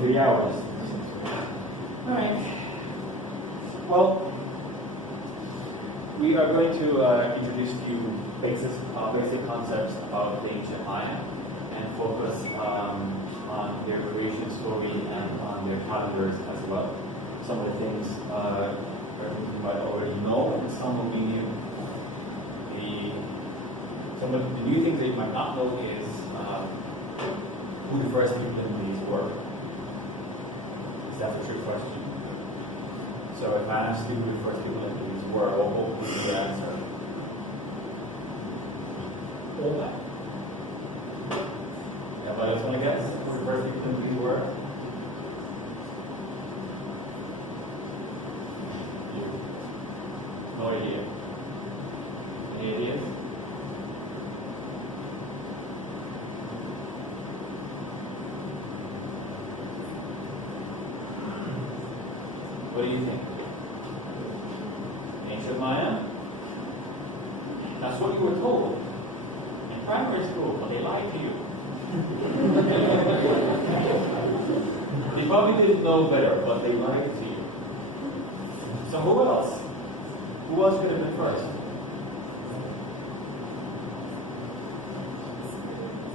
3 hours. All right. Well, we are going to introduce a few basic concepts about the ancient Maya and focus on their creation story and on their calendars as well. Some of the things you might already know, and some will be new. Some of the new things that you might not know is who the first people in these were. Is that a trick question? So if I ask you who the first people in these were, what would be the answer? Anybody else want to guess who the first people in these were? No idea. Any ideas? What do you think? Ancient Maya? That's what you were told in primary school, but they lied to you. They probably didn't know better, but they lied to you. So who else? Who else could have been first?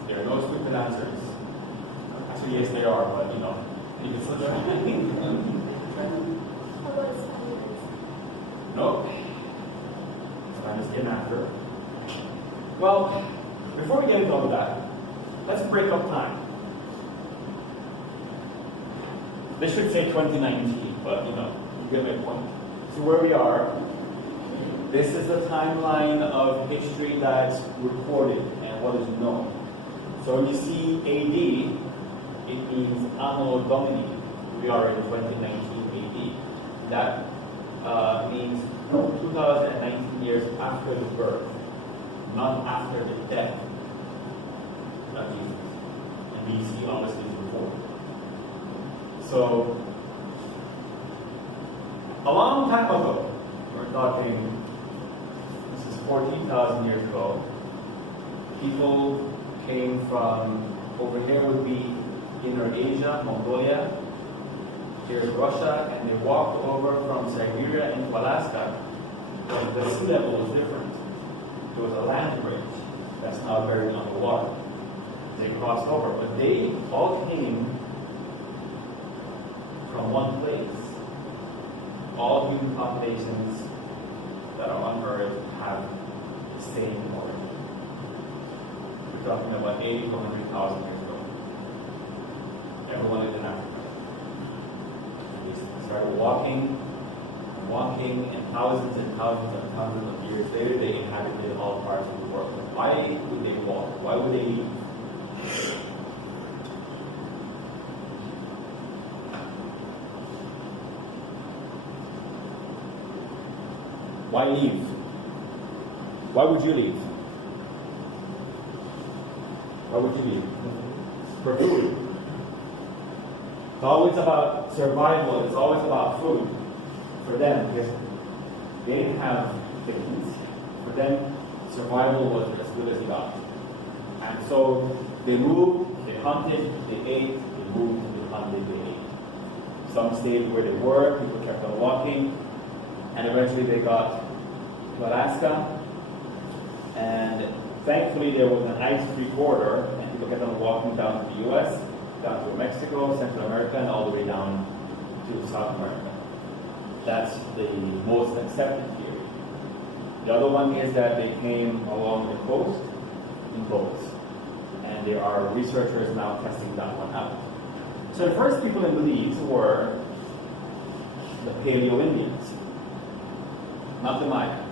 There are no stupid answers. Actually, yes, there are, but you can still try. Nope. Spanish came after. Well, before we get into all that, let's break up time. This should say 2019, but you get my point. So where we are, this is the timeline of history that's recorded and what is known. So when you see AD, it means Anno Domini. We are in 2019 AD. That means 2019 years after the birth, not after the death of Jesus. And BC obviously is before. So, a long time ago, we're talking, this is 14,000 years ago, people came from, over here would be Inner Asia, Mongolia. Here's Russia, and they walked over from Siberia into Alaska, but the sea level was different. There was a land bridge that's now buried underwater. They crossed over, but they all came from one place. All human populations that are on Earth have the same origin. We're talking about 80 to 100,000 years ago. Everyone is in Africa. Started walking, and thousands and of years later, they inhabited all parts of the world. Why would they walk? Why would they leave? Why leave? Why would you leave? Why would you leave? For food. It's always about survival. It's always about food for them, because they didn't have things. For them, survival was as good as it got. And so they moved, they hunted, they ate, they moved, they hunted, they ate. Some stayed where they were, people kept on walking, and eventually they got to Alaska. And thankfully there was an ice-free border, and people kept on walking down to the US, down to Mexico, Central America, and all the way down to South America. That's the most accepted theory. The other one is that they came along the coast in boats. And there are researchers now testing that one out. So the first people in Belize were the Paleo-Indians, not the Maya.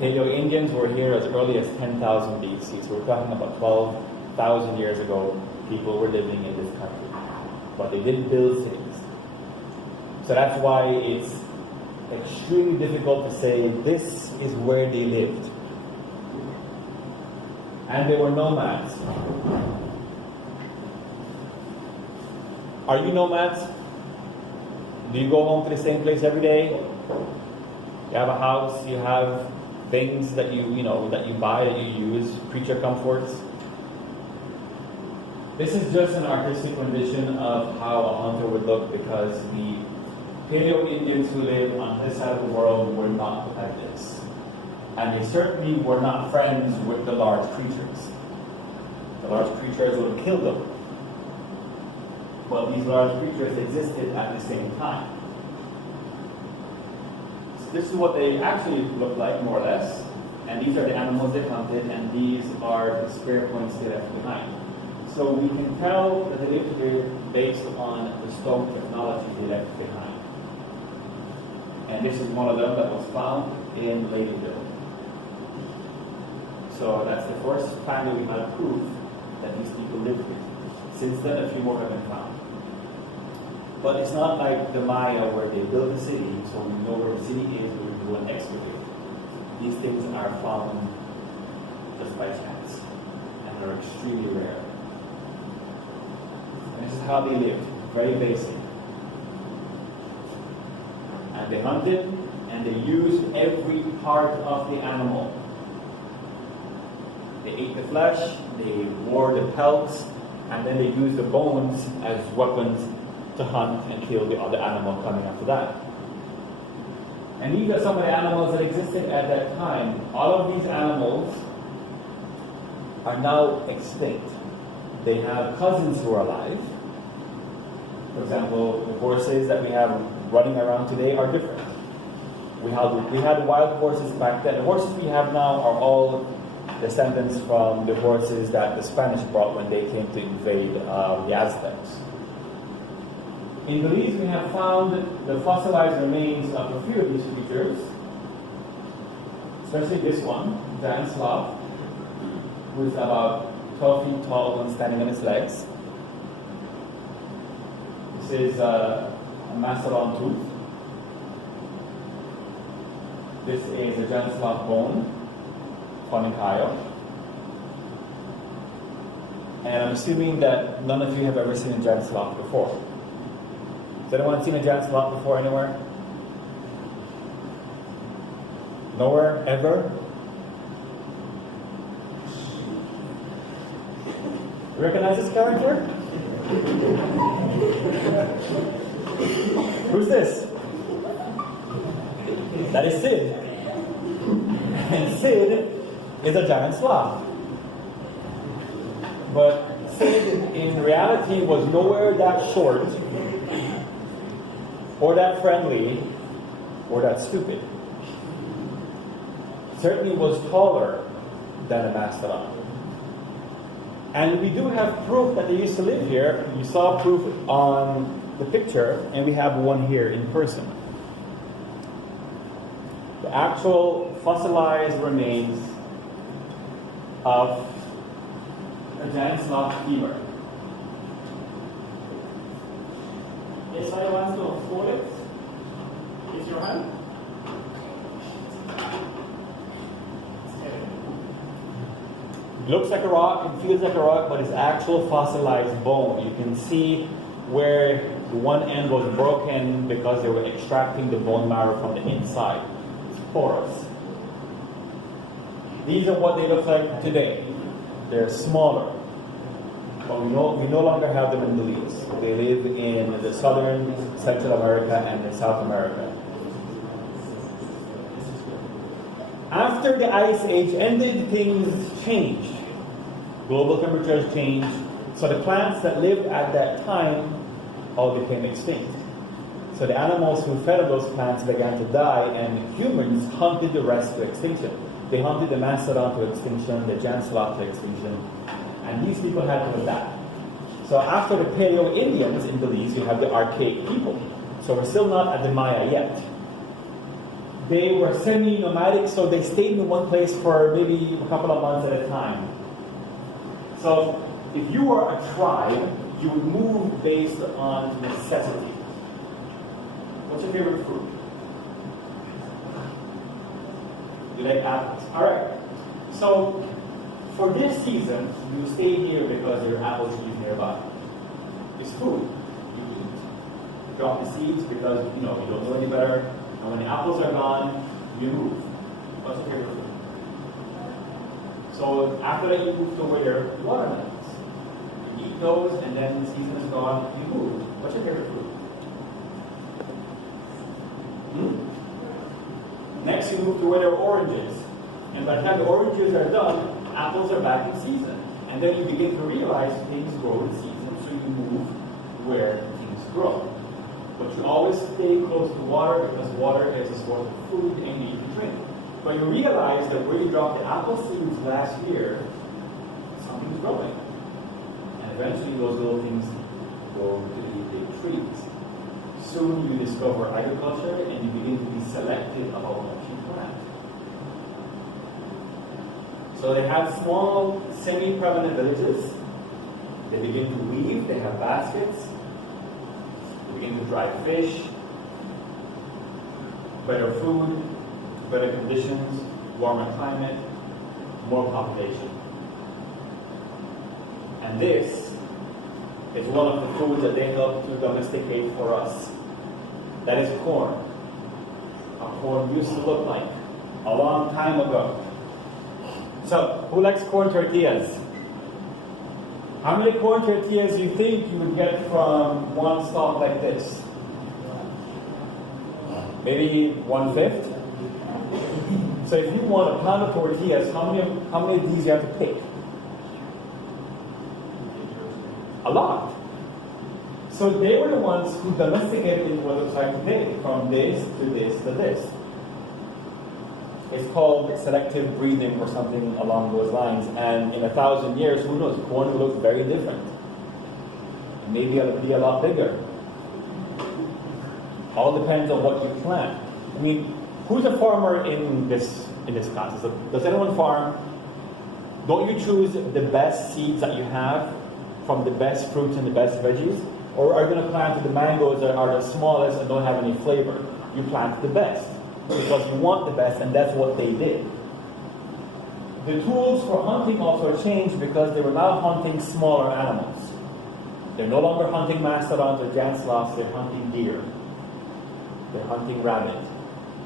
Paleo-Indians were here as early as 10,000 BC. So we're talking about 12,000 years ago. People were living in this country, but they didn't build cities. So that's why it's extremely difficult to say this is where they lived. And they were nomads. Are you nomads? Do you go home to the same place every day? You have a house, you have things that you buy, that you use, creature comforts. This is just an artistic rendition of how a hunter would look, because the Paleo-Indians who lived on this side of the world were not like this. And they certainly were not friends with the large creatures. The large creatures would have killed them. But these large creatures existed at the same time. So this is what they actually look like, more or less. And these are the animals they hunted, and these are the spear points they left behind. So we can tell that they lived here based on the stone technology they left behind. And this is one of them that was found in Ladyville. So that's the first time that we have proof that these people lived here. Since then, a few more have been found. But it's not like the Maya where they built a city, so we know where the city is, we can go and excavate. These things are found just by chance, and they're extremely rare. And this is how they lived, very basic. And they hunted, and they used every part of the animal. They ate the flesh, they wore the pelts, and then they used the bones as weapons to hunt and kill the other animal coming after that. And these are some of the animals that existed at that time. All of these animals are now extinct. They have cousins who are alive. For example, the horses that we have running around today are different. We had wild horses back then. The horses we have now are all descendants from the horses that the Spanish brought when they came to invade the Aztecs. In Belize, we have found the fossilized remains of a few of these creatures, especially this one, giant sloth, who is about 12 feet tall and standing on its legs. This is a mastodon tooth. This is a giant sloth bone, Toninkayo. And I'm assuming that none of you have ever seen a giant sloth before. Has anyone seen a giant sloth before anywhere? Nowhere? Ever? You recognize this character? Who's this? That is Sid. And Sid is a giant sloth. But Sid, in reality, was nowhere that short, or that friendly, or that stupid. Certainly was taller than a mastodon. And we do have proof that they used to live here. You saw proof on the picture, and we have one here in person. The actual fossilized remains of a giant sloth femur. Yes, I want to hold it. Is your hand? It looks like a rock, it feels like a rock, but it's actual fossilized bone. You can see where the one end was broken because they were extracting the bone marrow from the inside. It's porous. These are what they look like today. They're smaller. But we no longer have them in Belize. They live in the southern Central America and in South America. After the Ice Age ended, things changed. Global temperatures changed. So the plants that lived at that time all became extinct. So the animals who fed on those plants began to die, and humans hunted the rest to extinction. They hunted the mastodon to extinction, the giant sloth to extinction. And these people had to adapt. So after the Paleo-Indians in Belize, you have the archaic people. So we're still not at the Maya yet. They were semi-nomadic, so they stayed in one place for maybe a couple of months at a time. So if you were a tribe, you would move based on necessity. What's your favorite fruit? You like apples? All right. So for this season, you stay here because there are apple trees nearby. It's food. You eat. Drop the seeds because you don't know any better. And when the apples are gone, you move. What's your favorite food? So after that, you move to where watermelons. You eat. snows and then the season is gone, you move. What's your favorite fruit? Next you move to where there are oranges. And by the time the oranges are done, apples are back in season. And then you begin to realize things grow in season, so you move where things grow. But you always stay close to water because water is a source of food and you need to drink. But you realize that where you dropped the apple seeds last year, something's growing. And eventually those little things grow to be big trees. Soon you discover agriculture and you begin to be selective about what you plant. So they have small, semi-permanent villages. They begin to weave, they have baskets. They begin to dry fish. Better food, better conditions, warmer climate, more population. And this is one of the foods that they help to domesticate for us. That is corn. How corn used to look like a long time ago. So, who likes corn tortillas? How many corn tortillas do you think you would get from one stalk like this? Maybe 1/5? So if you want a pound of tortillas, how many of these you have to pick? A lot. So they were the ones who domesticated what it looks like today, from this to this to this. It's called selective breeding or something along those lines. And in 1,000 years, who knows, corn will look very different. Maybe it'll be a lot bigger. All depends on what you plant. I mean, who's a farmer in this class? Does anyone farm? Don't you choose the best seeds that you have from the best fruits and the best veggies? Or are you going to plant the mangoes that are the smallest and don't have any flavor? You plant the best because you want the best, and that's what they did. The tools for hunting also changed because they were now hunting smaller animals. They're no longer hunting mastodons or giant sloths, they're hunting deer. They're hunting rabbit.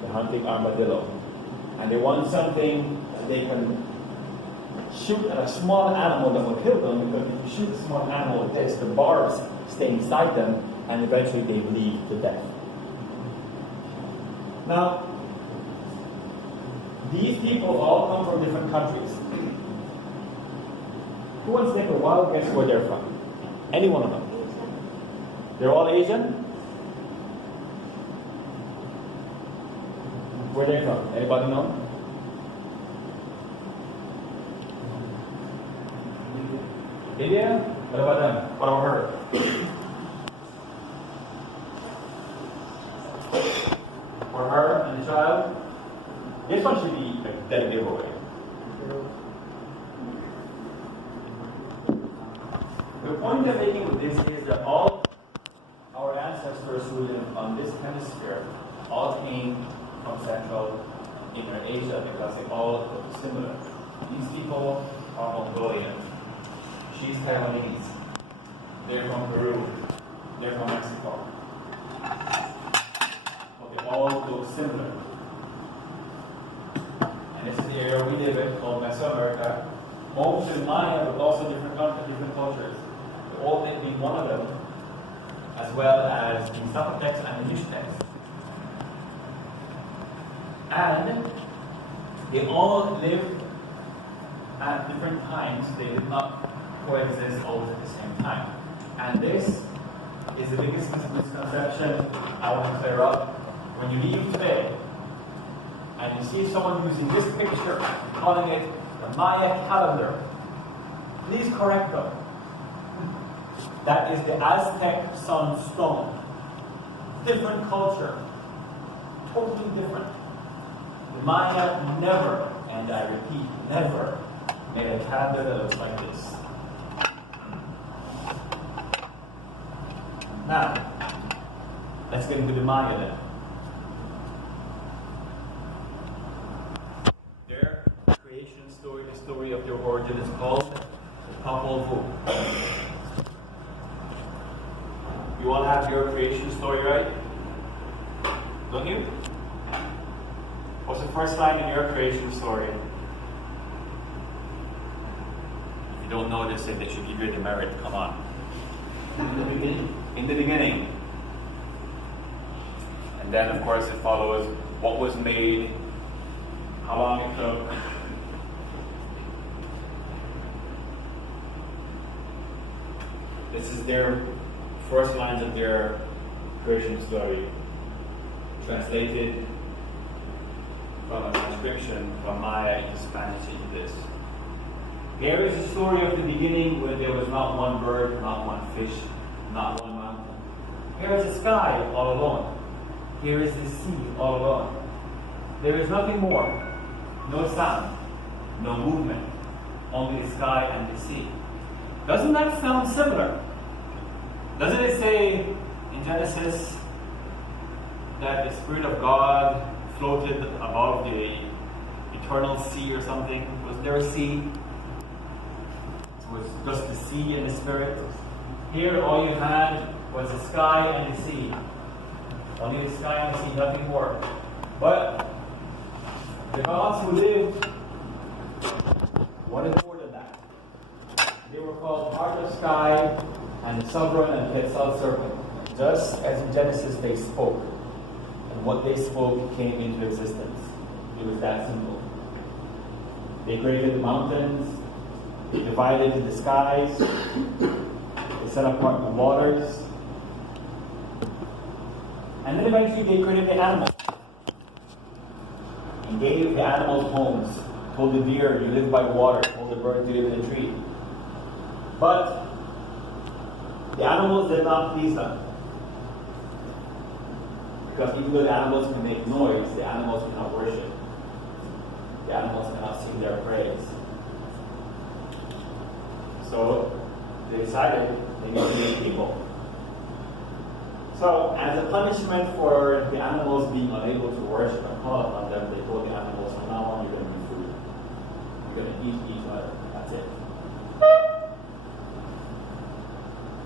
They're hunting armadillo. And they want something that they can shoot at a small animal that will kill them, because if you shoot a small animal with this, the barbs stay inside them and eventually they bleed to death. Now, these people all come from different countries. Who wants to take a wild guess where they're from? Any one of them? They're all Asian? Where are they from? Anybody know? India? What about them? What about her? For her and the child? This one should be a dead giveaway. The point I'm making with this is that all our ancestors who live on this hemisphere all came from Central Inner Asia because they all look similar. These people are Mongolian. She's Taiwanese. They're from Peru. They're from Mexico. But they all look similar. And this is the area we live in called Mesoamerica. Home to Maya, but also different countries, different cultures. They all live in one of them, as well as the Zapotec and the Mixtecs. And they all live at different times. They did not coexist always at the same time. And this is the biggest misconception I want to clear up. When you leave today and you see someone using this picture, calling it the Maya calendar, please correct them. That is the Aztec sunstone. Different culture. Totally different. The Maya never, and I repeat, never made a calendar that looks like this. Now, let's get into the Maya then. Their creation story, the story of their origin, is called the Popol Vuh. You all have your creation story, right? Don't you? What's the first line in your creation story? If you don't know this, they should give you a demerit. Come on. In the beginning. And then, of course, it follows what was made, how long it took. This is their first lines of their creation story, translated from a transcription from Maya into Spanish into this. Here is the story of the beginning when there was not one bird, not one fish, not one mountain. Here is the sky all alone. Here is the sea all alone. There is nothing more. No sound, no movement, only the sky and the sea. Doesn't that sound similar? Doesn't it say in Genesis that the Spirit of God floated above the eternal sea or something? Was there a sea? It was just the sea and the Spirit. Here all you had was the sky and the sea. Only the sky and the sea, nothing more. But the gods who lived wanted more than that. They were called Heart of Sky and Sovereign and Quetzal Serpent. Just as in Genesis they spoke, and what they spoke came into existence. It was that simple. They created the mountains, they divided the skies, they set apart the waters, and then eventually they created the animals. He gave the animals homes, told the deer, you live by water, told the bird, you live in a tree. But the animals did not please them. Because even though the animals can make noise, the animals cannot worship. The animals cannot sing their praise. So they decided they need to make people. So as a punishment for the animals being unable to worship and call upon them, they told the animals, from now on you're going to be food. You're going to eat each other. That's it.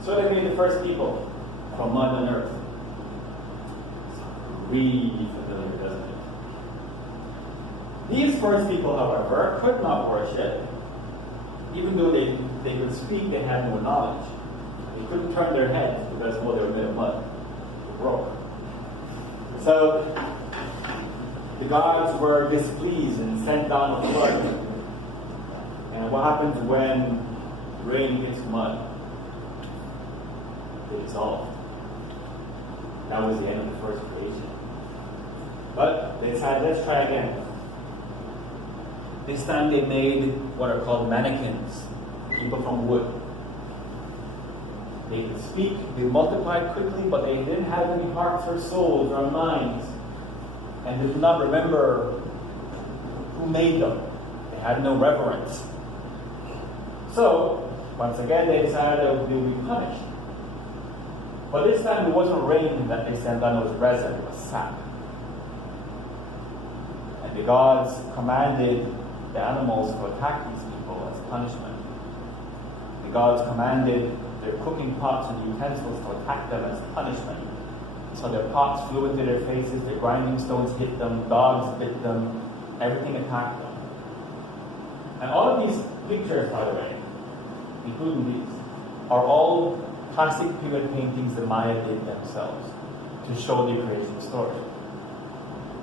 So they made the first people from mud and earth. Really familiar, doesn't it? These first people, however, could not worship. Even though they could speak, they had no knowledge. They couldn't turn their heads because, well, they were made of mud. They broke. So the gods were displeased and sent down a flood. And what happens when rain hits mud? They dissolved. That was the end of the first creation. But they decided, let's try again. This time they made what are called mannequins, people from wood. They could speak, they multiplied quickly, but they didn't have any hearts or souls or minds. And they did not remember who made them. They had no reverence. So, once again, they decided that they would be punished. But this time it wasn't rain that they sent down, it was resin, it was sap. And the gods commanded the animals to attack these people as punishment. The gods commanded their cooking pots and utensils to attack them as punishment. So their pots flew into their faces, their grinding stones hit them, dogs bit them, everything attacked them. And all of these pictures, by the way, including these, are all classic period paintings the Maya did themselves to show the creation story.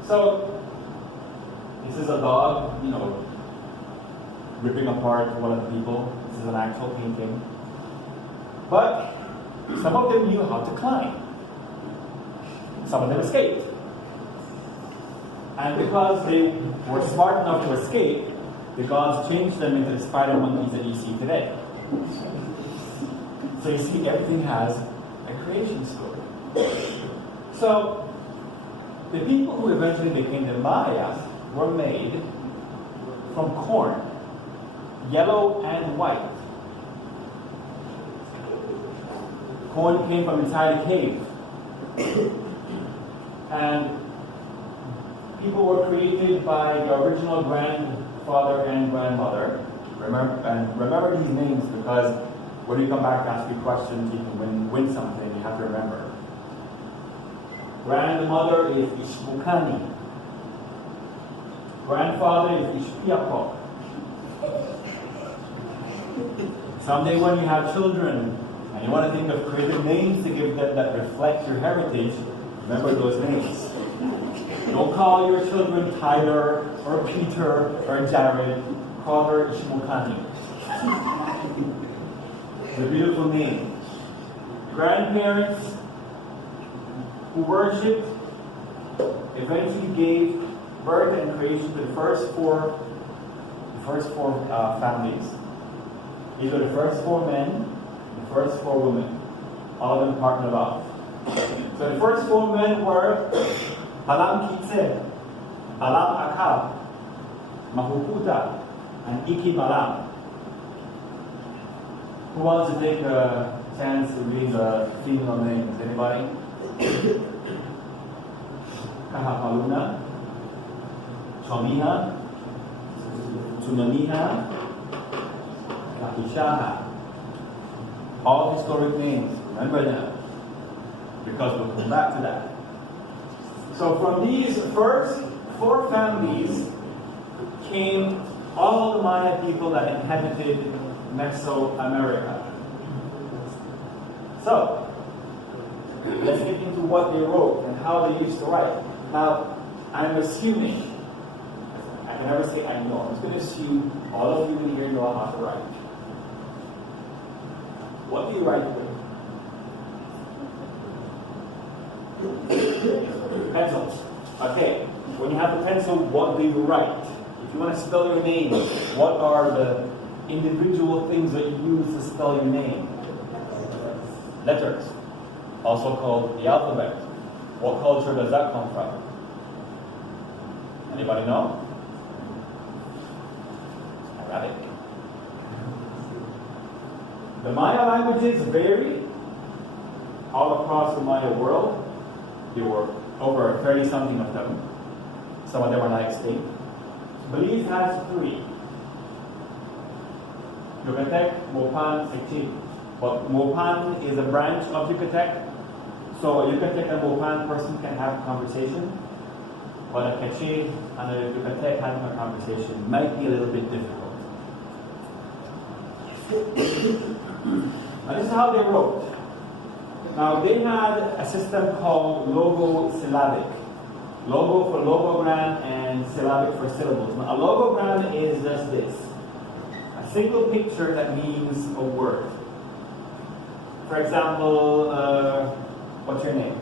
So, this is a dog, ripping apart one of the people. This is an actual painting. But some of them knew how to climb. Some of them escaped. And because they were smart enough to escape, the gods changed them into the spider monkeys that you see today. So you see, everything has a creation story. So, the people who eventually became the Mayas were made from corn, yellow and white. Corn came from inside a cave. And people were created by the original grandfather and grandmother. Remember these names, because when you come back to ask you questions, you can win something, you have to remember. Grandmother is Ishbukani. Grandfather is Ishpiako. Someday when you have children, And you want to think of creative names to give them that reflect your heritage. Remember those names. Don't call your children Tyler or Peter or Jared. Call her Ishmukani. It's a beautiful name. Grandparents who worshipped eventually gave birth and creation to the first four families. These are the first 4 men, the first 4 women. All of them partnered off. So the first 4 men were Halam Kitse, Halam Akab, Mahukuta, and Iki Malam. Who wants to take a chance to read the female names? Anybody? Kahapaluna, Chomiha, Tunaniha, Katushaha. All historic names. Remember them. Because we'll come back to that. So from these first 4 families came all the Maya people that inhabited Mesoamerica. So, let's get into what they wrote and how they used to write. Now, I'm assuming, I can never say I know, I'm just going to assume all of you in here know how to write. What do you write with? Pencils. Okay, when you have a pencil, what do you write? If you want to spell your name, what are the individual things that you use to spell your name? Letters, also called the alphabet. What culture does that come from? Anybody know? Arabic. The Maya languages vary all across the Maya world. There were over 30-something of them. Some of them are not extinct. Belize has 3. Yucatec, Mopan, Secchi. But Mopan is a branch of Yucatec. So a Yucatec and Mopan person can have a conversation. But a Quechua and a Yucatec having a conversation might be a little bit difficult. Now this is how they wrote. Now they had a system called logosyllabic. Logo for logogram and syllabic for syllables. Now a logogram is just this. A single picture that means a word. For example, what's your name?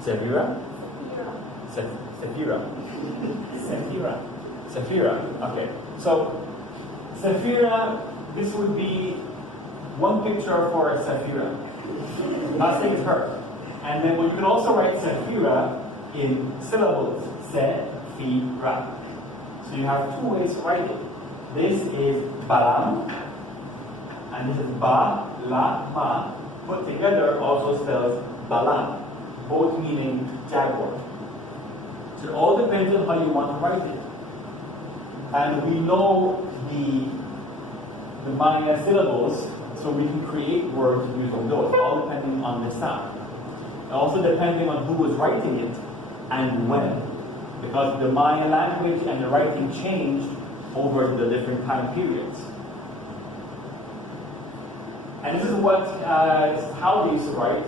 Safira? Safira. Okay. So, Safira, this would be one picture for Safira. Last name is her. And then you can also write Safira in syllables. Sefira. So you have 2 ways to write it. This is Balam, and this is Ba, La, Ma. Put together also spells Balam, both meaning jaguar. So it all depends on how you want to write it. And we know the Maya syllables, so we can create words using those, all depending on the sound. Also depending on who was writing it and when. Because the Maya language and the writing changed over the different time periods. And this is how they used to write.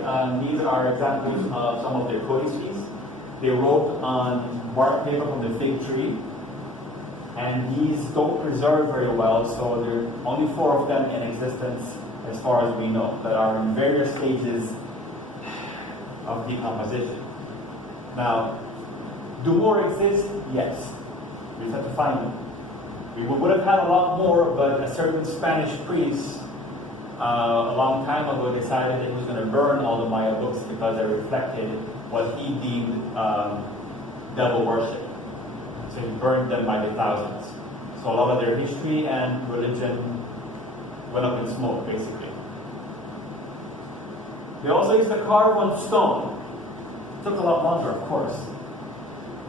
These are examples of some of their codices. They wrote on bark paper from the fig tree. And these don't preserve very well, so there are only 4 of them in existence as far as we know, that are in various stages of decomposition. Now, do more exist? Yes. We just have to find them. We would have had a lot more, but a certain Spanish priest a long time ago decided that he was going to burn all the Maya books because they reflected what he deemed devil worship. So he burned them by the thousands. So a lot of their history and religion went up in smoke, basically. They also used to carve on stone. It took a lot longer, of course.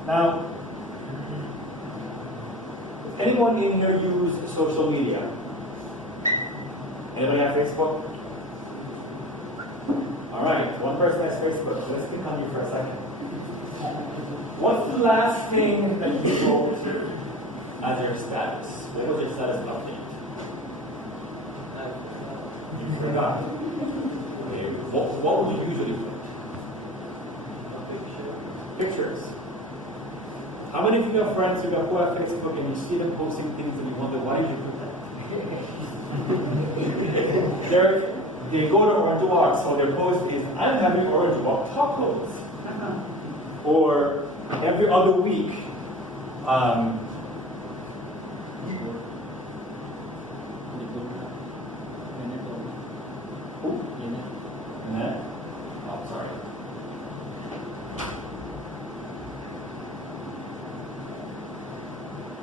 Now, anyone in here use social media? Anybody have Facebook? All right, one person has Facebook. Let's click on you for a second. What's the last thing that you wrote as your status? What was your status update? Forgot. Okay. What would you usually put? Pictures. How many of you have friends who have Facebook and you see them posting things and you wonder, why did you put that? They go to Orange Walk, so their post is, I'm having Orange Walk tacos. Or every other week, oh, sorry.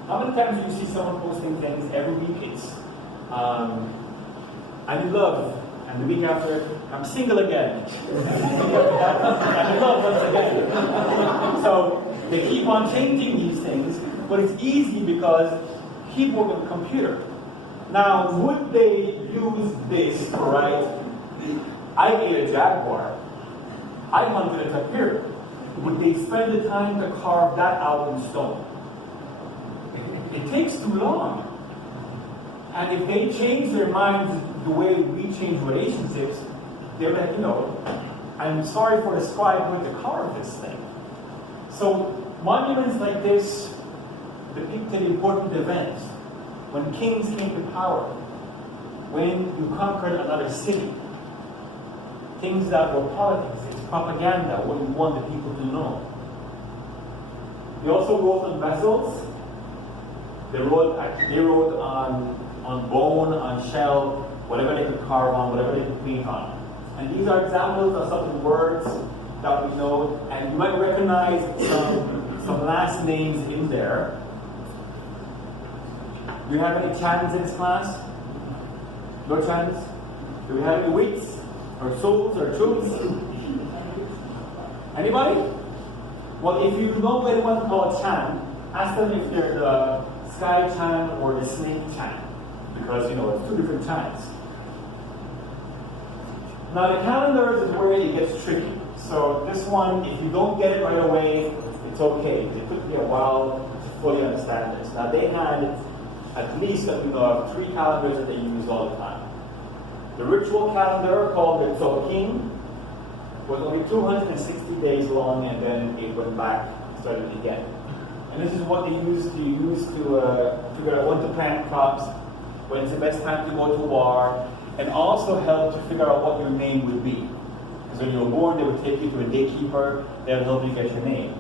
How many times do you see someone posting things every week? It's, I'm in love, and the week after, I'm single again. I'm in love once again. So they keep on changing these things, but it's easy because keyboard and computer. Now, would they use this to write, I ate a jaguar, I hunted a tapir? Would they spend the time to carve that out in stone? It takes too long. And if they change their minds the way we change relationships, they're like, I'm sorry for the scribe who had to carve this thing. So monuments like this depicted important events. When kings came to power, when you conquered another city, things that were politics, it's propaganda, what you want the people to know. They also wrote on vessels. They wrote on bone, on shell, whatever they could carve on, whatever they could paint on. And these are examples of some of the words that we know, and you might recognize some last names in there. Do you have any Chans in this class? No Chans? Do we have any Wits, or Souls, or Chuls? Anybody? Well, if you know anyone called Chan, ask them if they're the Sky Chan or the Snake Chan. Because, it's two different Chans. Now, the calendars is where it gets tricky. So this one, if you don't get it right away, it's okay. It took me a while to fully understand this. Now, they had at least, 3 calendars that they use all the time. The ritual calendar, called the King, was only 260 days long, and then it went back, started again. And this is what they used to figure out when to plant crops, when it's the best time to go to war, and also help to figure out what your name would be. Because when you were born, they would take you to a daykeeper, they would help you get your name.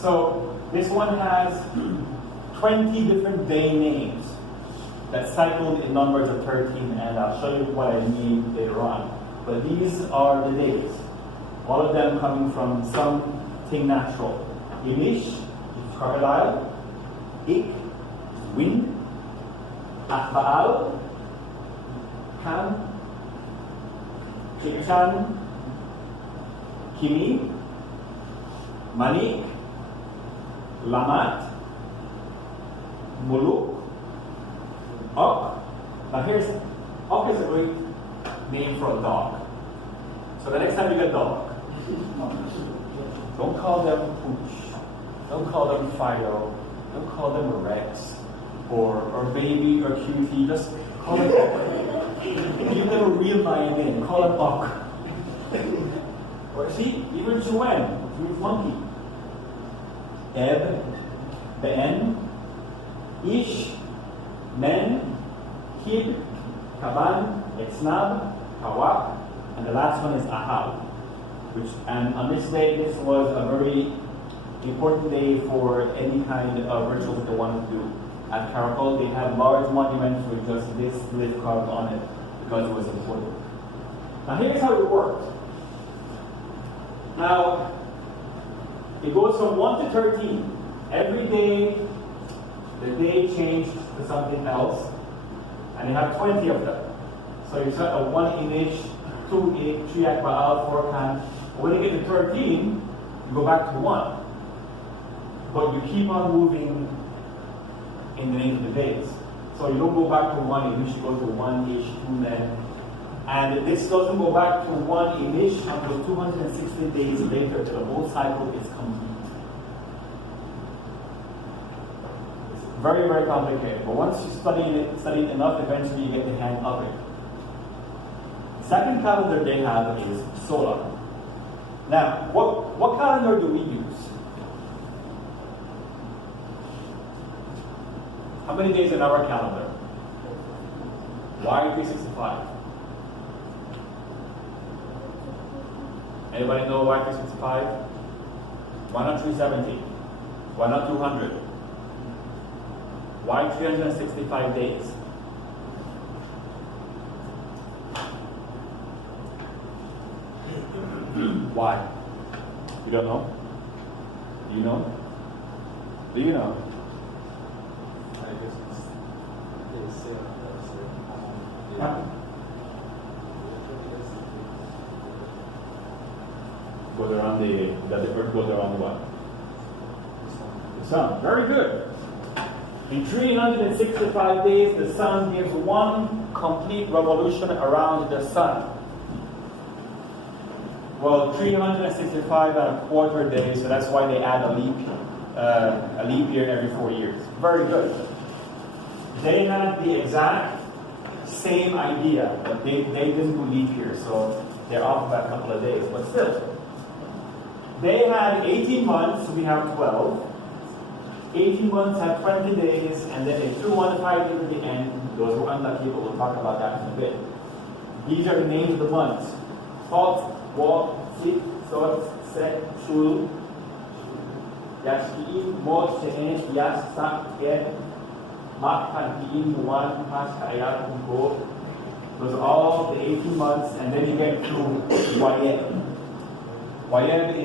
So this one has 20 different day names that cycled in numbers of 13, and I'll show you what I mean later on. But these are the days. All of them coming from something natural. Imish is crocodile. Ik is wind. Akbaal, Kan, Chikchan, Kimi, Manik, Lamat, Muluk, Ok. Now Ok is a great name for a dog. So the next time you get a dog, don't call them Pooch, don't call them Fido, don't call them Rex, or baby, or cutie, just call them Ok. Give them a real Mayan name, call them Ok. Or see, even Chuen, which means monkey. Eb, Ben, Ish, Men, Kid, Kaban, Etznab, Hawak, and the last one is Ahab. And on this day, this was a very important day for any kind of rituals that they wanted to do. At Caracol, they had large monuments with just this glyph carved on it because it was important. Now here's how it worked. Now, it goes from 1 to 13. Every day, the day changed to something else, and you have 20 of them. So you start a 1 Inish, 2 Ik, 3 Akbaal, 4 Kan. When you get to 13, you go back to 1. But you keep on moving in the name of the days. So you don't go back to 1 Inish, you go to 1 Ish, 2 Men. And this doesn't go back to 1 Inish until 260 days later, till the whole cycle is complete. Very, very complicated. But once you study it enough, eventually you get the hang of it. Second calendar they have is solar. Now, what calendar do we use? How many days in our calendar? Why 365? Anybody know why 365? Why not 370? Why not 200? Why 365 days? Why? You don't know? Do you know? Do you know? I guess they say Goes around does the earth goes around what? The sun. Very good. In 365 days, the sun gives one complete revolution around the sun. Well, 365 and a quarter days, so that's why they add a leap year every 4 years. Very good. They had the exact same idea, but they didn't do leap year, so they're off by a couple of days, but still. They had 18 months, we have 12. 18 months had 20 days, and then they threw 1 5 into the end. Those were unlucky, but we'll talk about that in a bit. These are the names of the months. Salt, Walk, Sik, Sot, Sek, Shul, Yashki'im, Mod, She'en, Yash, Sak, Ed, Mak, Kanki'im, Muwan, Hash, Ayat, Kumko. Those are all the 18 months, and then you get to Wayeb. Wayeb is